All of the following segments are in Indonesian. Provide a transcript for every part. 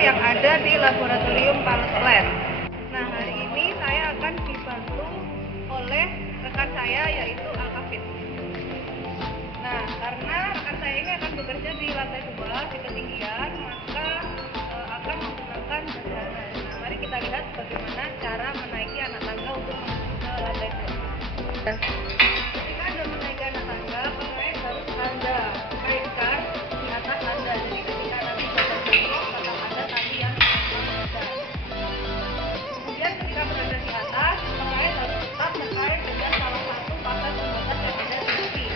yang ada di laboratorium Pilot Lab. Nah, hari ini saya akan dibantu oleh rekan saya yaitu Alkafit. Nah, karena rekan saya ini akan bekerja di lantai 2 di ketinggian, maka akan menggunakan sederhana. Nah, mari kita lihat bagaimana cara menaiki anak tangga untuk menuju ke lantai 2. Ketika Anda menaiki anak tangga, pemain harus Anda kaitkan di atas Anda. Jadi ketika nanti badan jongkok, maka Anda tali yang ada. Kemudian ketika berada di atas, pemain harus tetap terkait dengan salah satu pasang pembatas yang ada di kaki.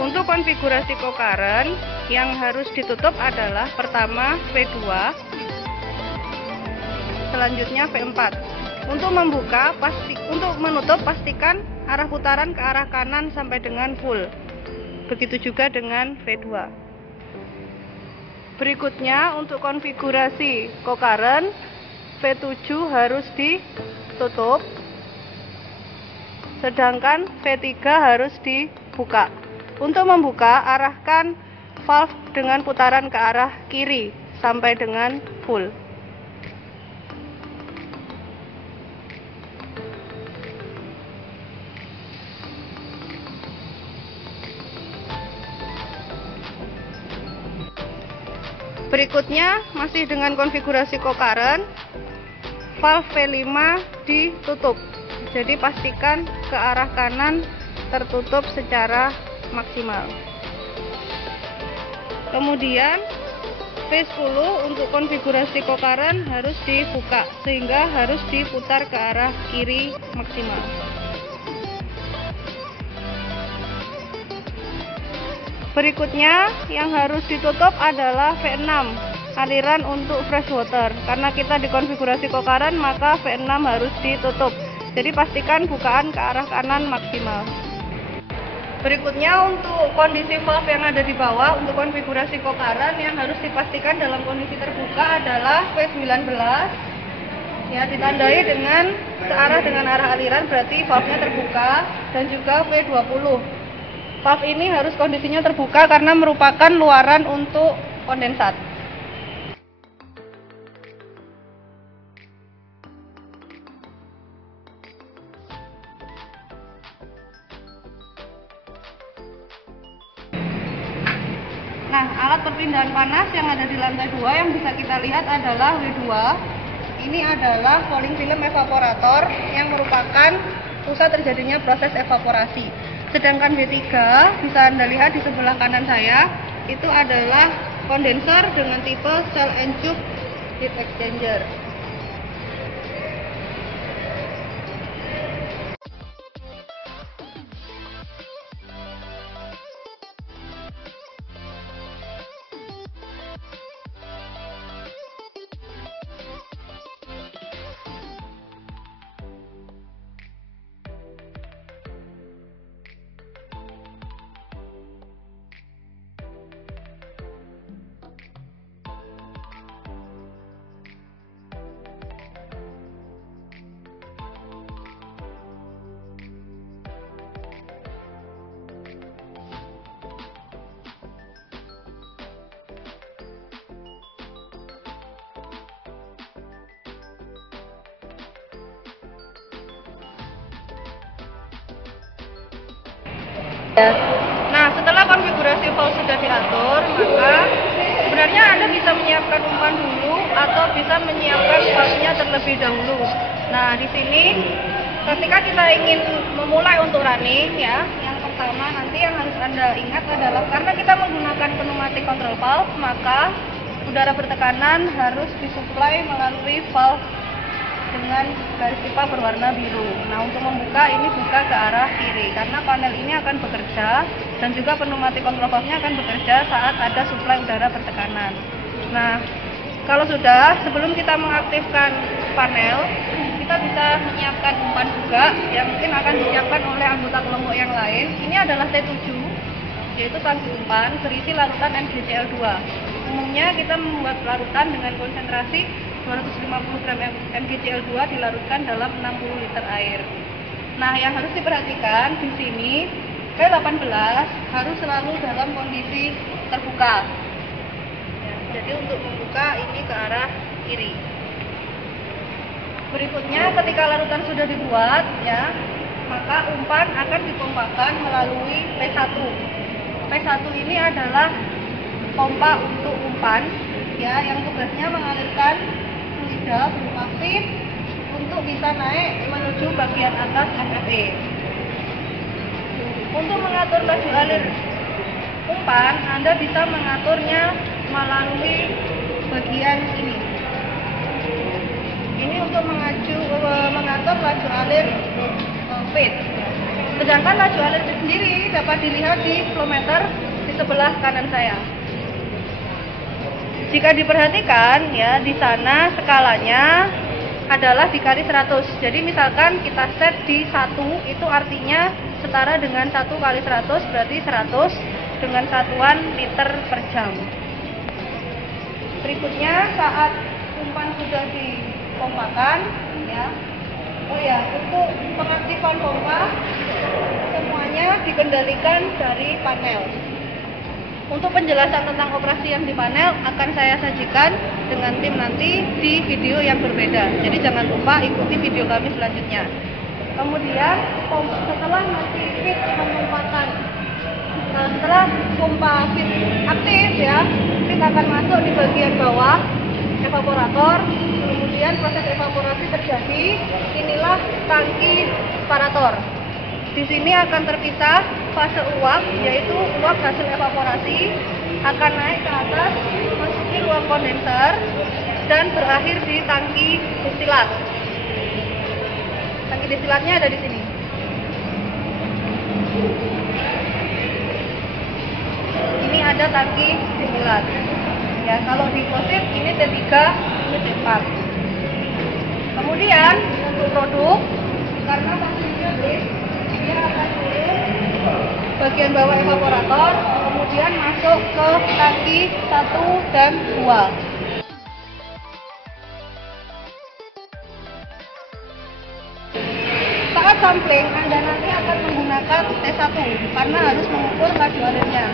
Untuk konfigurasi co-current yang harus ditutup adalah pertama V2, selanjutnya V4. Untuk menutup pastikan arah putaran ke arah kanan sampai dengan full. Begitu juga dengan V2. Berikutnya untuk konfigurasi co-current, V7 harus ditutup, sedangkan V3 harus dibuka. Untuk membuka, arahkan valve dengan putaran ke arah kiri sampai dengan full. Berikutnya, masih dengan konfigurasi co-current, valve V5 ditutup. Jadi pastikan ke arah kanan tertutup secara maksimal. Kemudian V10 untuk konfigurasi co-current harus dibuka sehingga harus diputar ke arah kiri maksimal. Berikutnya yang harus ditutup adalah V6, aliran untuk fresh water. Karena kita dikonfigurasi co-current, maka V6 harus ditutup. Jadi pastikan bukaan ke arah kanan maksimal. Berikutnya untuk kondisi valve yang ada di bawah, untuk konfigurasi co-current yang harus dipastikan dalam kondisi terbuka adalah V19. Ya, ditandai dengan searah dengan arah aliran, berarti valve-nya terbuka, dan juga V20. Valve ini harus kondisinya terbuka karena merupakan luaran untuk kondensat. Nah, alat perpindahan panas yang ada di lantai 2 yang bisa kita lihat adalah W2. Ini adalah cooling film evaporator yang merupakan pusat terjadinya proses evaporasi. Sedangkan W3 bisa Anda lihat di sebelah kanan saya, itu adalah kondensor dengan tipe cell and tube heat exchanger. Nah, setelah konfigurasi valve sudah diatur, maka sebenarnya Anda bisa menyiapkan umpan dulu atau bisa menyiapkan valve-nya terlebih dahulu. Nah, di sini ketika kita ingin memulai untuk running, ya, yang pertama nanti yang harus Anda ingat adalah karena kita menggunakan pneumatic control valve, maka udara bertekanan harus disuplai melalui valve dengan garis pipa berwarna biru. Nah, untuk membuka ini buka ke arah kiri karena panel ini akan bekerja dan juga pneumatic control valve-nya akan bekerja saat ada suplai udara bertekanan. Nah, kalau sudah, sebelum kita mengaktifkan panel, kita bisa menyiapkan umpan juga yang mungkin akan disiapkan oleh anggota kelompok yang lain. Ini adalah T7, yaitu tangki umpan berisi larutan MgCl2. Umumnya kita membuat larutan dengan konsentrasi 250 gram MgCl2 dilarutkan dalam 60 liter air. Nah, yang harus diperhatikan di sini P18 harus selalu dalam kondisi terbuka. Ya, jadi untuk membuka ini ke arah kiri. Berikutnya, ketika larutan sudah dibuat, ya, maka umpan akan dipompakan melalui P1. P1 ini adalah pompa untuk umpan, ya, yang tugasnya mengalirkan fluida berupa FIF untuk bisa naik menuju bagian atas MFE. Untuk mengatur laju alir umpan, Anda bisa mengaturnya melalui bagian ini. Ini untuk mengatur laju alir feed. Sedangkan laju alir feed sendiri dapat dilihat di flowmeter di sebelah kanan saya. Jika diperhatikan, ya, di sana skalanya adalah dikali 100. Jadi misalkan kita set di 1, itu artinya setara dengan 1 kali 100, berarti 100 dengan satuan liter per jam. Berikutnya, saat umpan sudah dipompakan, ya. Oh ya, untuk pengaktifan pompa semuanya dikendalikan dari panel. Untuk penjelasan tentang operasi yang di panel akan saya sajikan dengan tim nanti di video yang berbeda. Jadi jangan lupa ikuti video kami selanjutnya. Kemudian setelah nanti feed memompakan, setelah pompa feed aktif, ya, feed akan masuk di bagian bawah evaporator. Kemudian proses evaporasi terjadi. Inilah tangki separator. Di sini akan terpisah fase uap, yaitu uap hasil evaporasi akan naik ke atas, masuki ruang kondenser, dan berakhir di tangki destilat. Tangki destilatnya ada di sini. Ini ada tangki destilat. Ya, kalau di closet ini T3, ini T4. Kemudian untuk produk, karena tangkinya dia akan turun bagian bawah evaporator, kemudian masuk ke tangki 1 dan 2. Saat sampling, Anda nanti akan menggunakan T1 karena harus mengukur laju alirnya.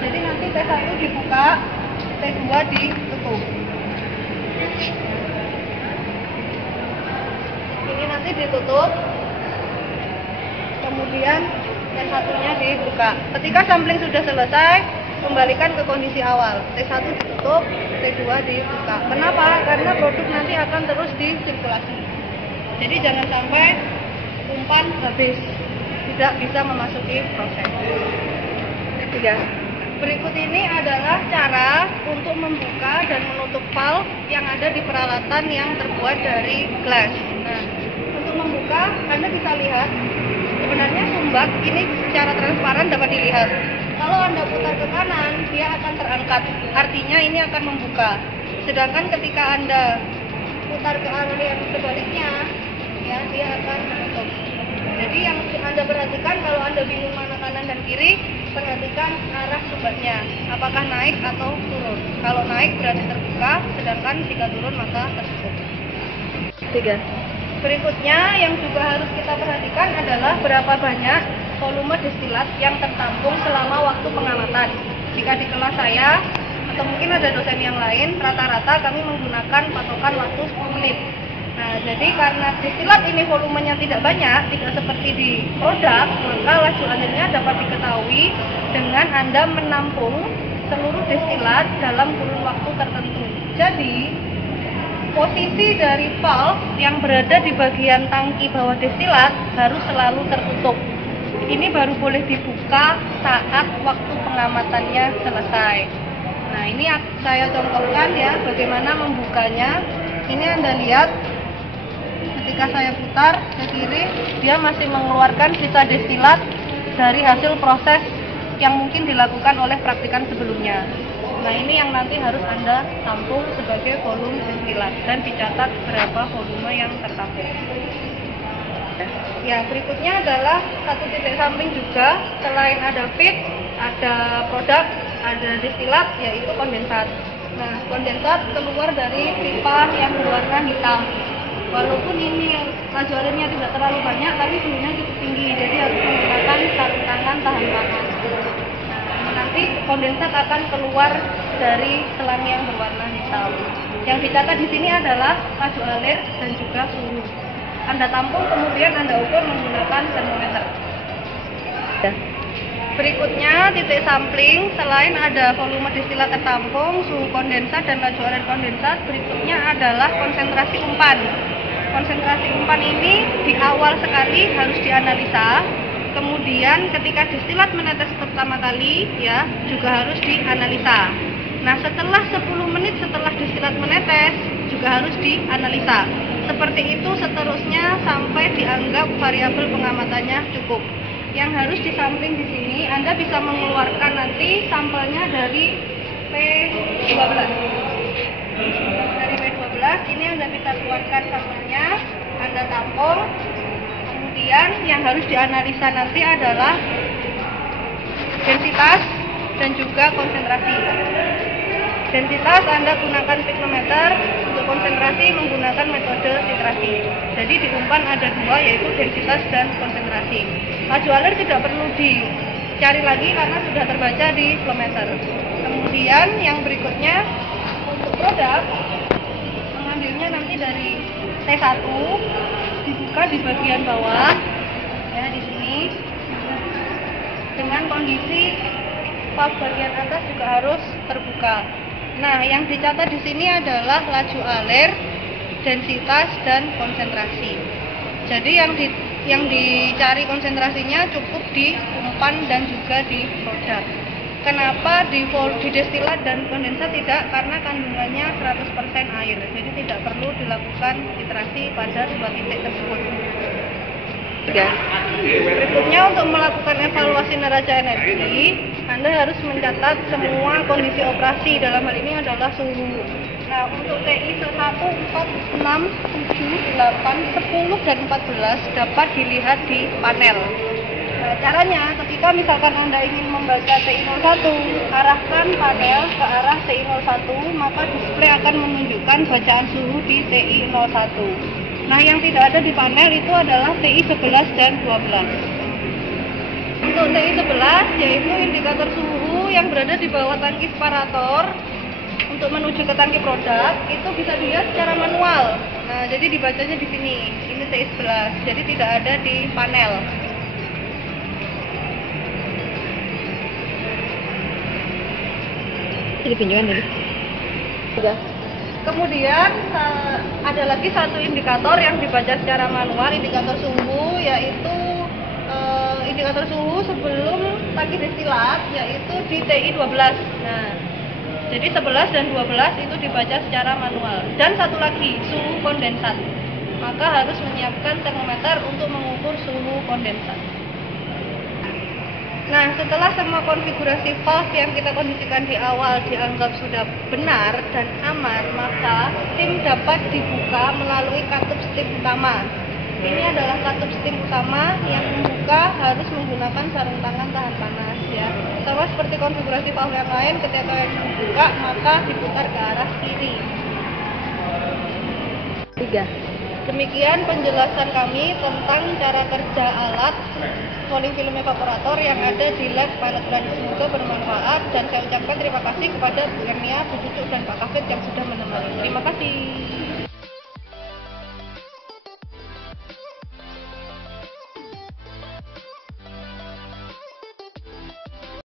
Jadi nanti T1 dibuka, T2 ditutup. Ini nanti ditutup, kemudian yang satunya dibuka. Ketika sampling sudah selesai, kembalikan ke kondisi awal. T1 ditutup, T2 dibuka. Kenapa? Karena produk nanti akan terus disirkulasi. Jadi jangan sampai umpan habis, tidak bisa memasuki proses. Ya. Berikut ini adalah cara untuk membuka dan menutup valve yang ada di peralatan yang terbuat dari glass. Nah, untuk membuka, Anda bisa lihat sebenarnya sumbat ini secara transparan dapat dilihat. Kalau Anda putar ke kanan, dia akan terangkat. Artinya ini akan membuka. Sedangkan ketika Anda putar ke arah yang sebaliknya, ya, dia akan menutup. Jadi yang Anda perhatikan kalau Anda bingung mana kanan dan kiri, perhatikan arah sumbatnya. Apakah naik atau turun. Kalau naik berarti terbuka, sedangkan jika turun maka tertutup. 3. Berikutnya yang juga harus kita perhatikan adalah berapa banyak volume destilat yang tertampung selama waktu pengamatan. Jika di kelas saya, atau mungkin ada dosen yang lain, rata-rata kami menggunakan patokan waktu 10 menit. Nah, jadi karena destilat ini volumenya tidak banyak, tidak seperti di produk, maka laju alirnya dapat diketahui dengan Anda menampung seluruh destilat dalam kurun waktu tertentu. Jadi, posisi dari valve yang berada di bagian tangki bawah destilat harus selalu tertutup. Ini baru boleh dibuka saat waktu pengamatannya selesai. Nah, ini saya contohkan ya bagaimana membukanya. Ini Anda lihat, ketika saya putar ke kiri, dia masih mengeluarkan sisa destilat dari hasil proses yang mungkin dilakukan oleh praktikan sebelumnya. Nah, ini yang nanti harus Anda tampung sebagai volume destilat dan dicatat berapa volume yang tertampung. Ya, berikutnya adalah satu titik sampling juga. Selain ada feed, ada produk, ada destilat, yaitu kondensat. Nah, kondensat keluar dari pipa yang berwarna hitam. Walaupun ini laju alirnya tidak terlalu banyak, tapi suhunya cukup tinggi, jadi harus menggunakan sarung tangan tahan panas. Nah, nanti kondensat akan keluar dari selang yang berwarna hitam. Yang dicatat di sini adalah laju alir dan juga suhu. Anda tampung, kemudian Anda ukur menggunakan termometer. Berikutnya titik sampling, selain ada volume destilat tertampung, suhu kondensat dan laju alir kondensat, berikutnya adalah konsentrasi umpan. Konsentrasi umpan ini di awal sekali harus dianalisa, kemudian ketika destilat menetes pertama kali ya juga harus dianalisa. Nah, setelah 10 menit setelah destilat menetes juga harus dianalisa. Seperti itu seterusnya sampai dianggap variabel pengamatannya cukup. Yang harus disampling di sini, Anda bisa mengeluarkan nanti sampelnya dari P12. Dari P12 ini Anda bisa keluarkan sampelnya, Anda tampung. Kemudian yang harus dianalisa nanti adalah densitas dan juga konsentrasi. Densitas Anda gunakan pikrometer, untuk konsentrasi menggunakan metode titrasi. Jadi di umpan ada dua, yaitu densitas dan konsentrasi. Laju alir tidak perlu dicari lagi karena sudah terbaca di flometer. Kemudian yang berikutnya untuk produk, mengambilnya nanti dari T1, dibuka di bagian bawah, ya di sini, dengan kondisi valve bagian atas juga harus terbuka. Nah, yang dicatat di sini adalah laju alir, densitas, dan konsentrasi. Jadi yang dicari konsentrasinya cukup di umpan dan juga di produk. Kenapa di destilat dan kondensat tidak? Karena kandungannya 100% air. Jadi tidak perlu dilakukan titrasi pada dua titik tersebut. Berikutnya untuk melakukan evaluasi neraca energi, Anda harus mencatat semua kondisi operasi, dalam hal ini adalah suhu. Nah, untuk TI 1, 4, 6, 7, 8, 10, dan 14 dapat dilihat di panel. Nah, caranya ketika misalkan Anda ingin membaca TI 01, arahkan panel ke arah TI 01, maka display akan menunjukkan bacaan suhu di TI 01. Nah, yang tidak ada di panel itu adalah TI 11 dan 12. Untuk TI 11 yaitu indikator suhu yang berada di bawah tangki separator untuk menuju ke tangki produk, itu bisa dilihat secara manual. Nah, jadi dibacanya di sini. Ini TI 11, jadi tidak ada di panel. Jadi pinjauan dulu. Sudah. Kemudian ada lagi satu indikator yang dibaca secara manual, indikator suhu, yaitu indikator suhu sebelum tangki destilat, yaitu di TI 12. Nah, jadi 11 dan 12 itu dibaca secara manual. Dan satu lagi, suhu kondensat. Maka harus menyiapkan termometer untuk mengukur suhu kondensat. Nah, setelah semua konfigurasi valve yang kita kondisikan di awal dianggap sudah benar dan aman, maka steam dapat dibuka melalui katup steam utama. Ini adalah katup steam utama yang membuka harus menggunakan sarung tangan tahan panas ya. Sama seperti konfigurasi valve yang lain, ketika yang dibuka maka diputar ke arah kiri. 3. Demikian penjelasan kami tentang cara kerja alat cooling film evaporator yang ada di lab Pilot Run. Semoga bermanfaat dan saya ucapkan terima kasih kepada Bu Ernia, Bu Cucuk, dan Pak Kafid yang sudah menemani. Terima kasih.